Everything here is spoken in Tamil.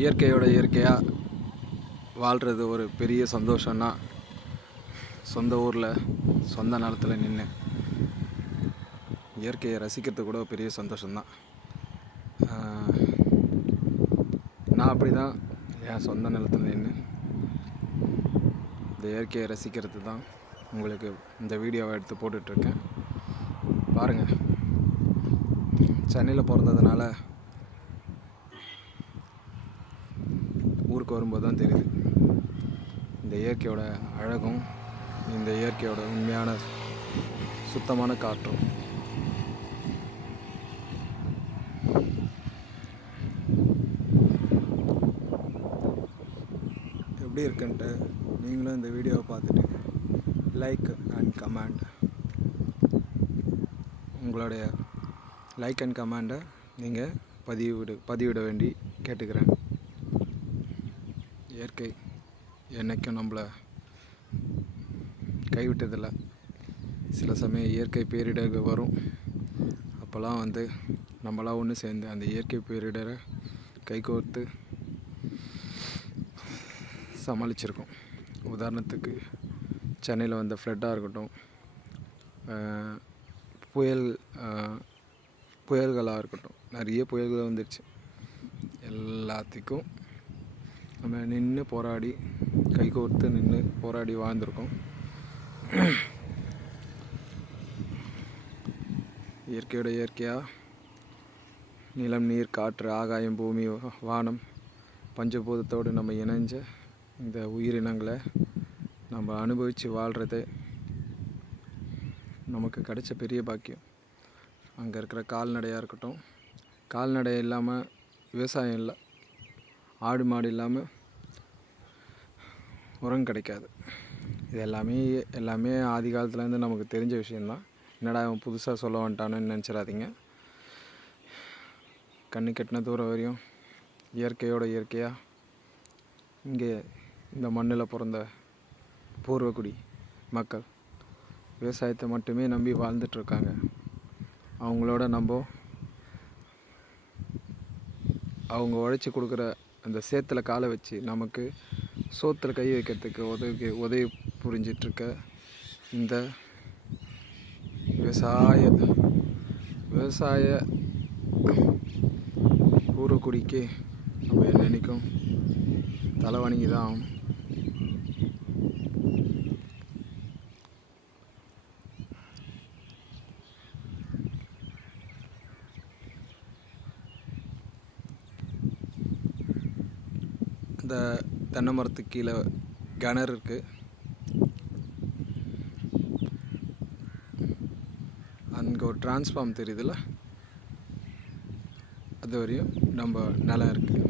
இயற்கையோட இயற்கையாக வாழ்கிறது ஒரு பெரிய சந்தோஷம்னா, சொந்த ஊரில் சொந்த நிலத்தில் நின்று இயற்கையை ரசிக்கிறது கூட ஒரு பெரிய சந்தோஷம்தான். நான் அப்படி தான் என் சொந்த நிலத்தில் நின்று இந்த இயற்கையை ரசிக்கிறது தான் உங்களுக்கு இந்த வீடியோவை எடுத்து போட்டுட்ருக்கேன். பாருங்கள், சென்னையில் பிறந்ததுனால ஊருக்கு வரும்போது தான் தெரியுது இந்த இயற்கையோட அழகும், இந்த இயற்கையோட உண்மையான சுத்தமான காற்றும். எப்படி இருக்குன்ட்டு நீங்களும் இந்த வீடியோவை பார்த்துட்டு லைக் அண்ட் கமெண்ட், உங்களுடைய லைக் அண்ட் கமெண்டை நீங்கள் பதிவிட வேண்டி கேட்டுக்கிறேன். இயற்கை என்றைக்கும் நம்மளை கைவிட்டதில்லை. சில சமயம் இயற்கை பேரிடர்கள் வரும். அப்போல்லாம் நம்மளாம் ஒன்று சேர்ந்து அந்த இயற்கை பேரிடரை கைகோர்த்து சமாளிச்சிருக்கோம். உதாரணத்துக்கு சென்னையில் வந்த ஃப்ளட்டாக இருக்கட்டும், புயல்களாக இருக்கட்டும், நிறைய புயல்கள் வந்துடுச்சு. எல்லாத்துக்கும் நம்ம நின்று போராடி, கைகோர்த்து நின்று போராடி வாழ்ந்திருக்கோம். இயற்கையோட இயற்கையாக நிலம், நீர், காற்று, ஆகாயம், பூமி, வானம், பஞ்சபூதத்தோடு நம்ம இணைஞ்ச இந்த உயிரினங்களை நம்ம அனுபவித்து வாழ்கிறதே நமக்கு கிடைச்ச பெரிய பாக்கியம். அங்கே இருக்கிற கால்நடையாக இருக்கட்டும், கால்நடை இல்லாமல் விவசாயம் இல்லை, ஆடு மாடு இல்லாமல் உரம் கிடைக்காது. இது எல்லாமே ஆதி காலத்துலேருந்து நமக்கு தெரிஞ்ச விஷயந்தான். என்னடா அவன் புதுசாக சொல்ல வந்துட்டானு நினச்சிடாதீங்க. கண்ணு கெட்டின தூரம் வரையும் இயற்கையோட இயற்கையாக இங்கே இந்த மண்ணில் பிறந்த பூர்வக்குடி மக்கள் விவசாயத்தை மட்டுமே நம்பி வாழ்ந்துட்டுருக்காங்க. அவங்களோட அவங்க உழைச்சி கொடுக்குற அந்த சேத்தில் காலை வச்சு நமக்கு சோத்தில் கை வைக்கிறதுக்கு உதவி புரிஞ்சிட்ருக்க இந்த விவசாய பூர்வக்குடிக்கு நம்ம என்னைக்கும் தலை வணங்கி தான் ஆகும். இந்த தென்னை மரத்துக்கு கீழே கிணறு இருக்குது. அங்கே ஒரு டிரான்ஸ்ஃபார்ம் தெரியுதுல்ல, அது வரையும் நம்ம நிலம் இருக்குது.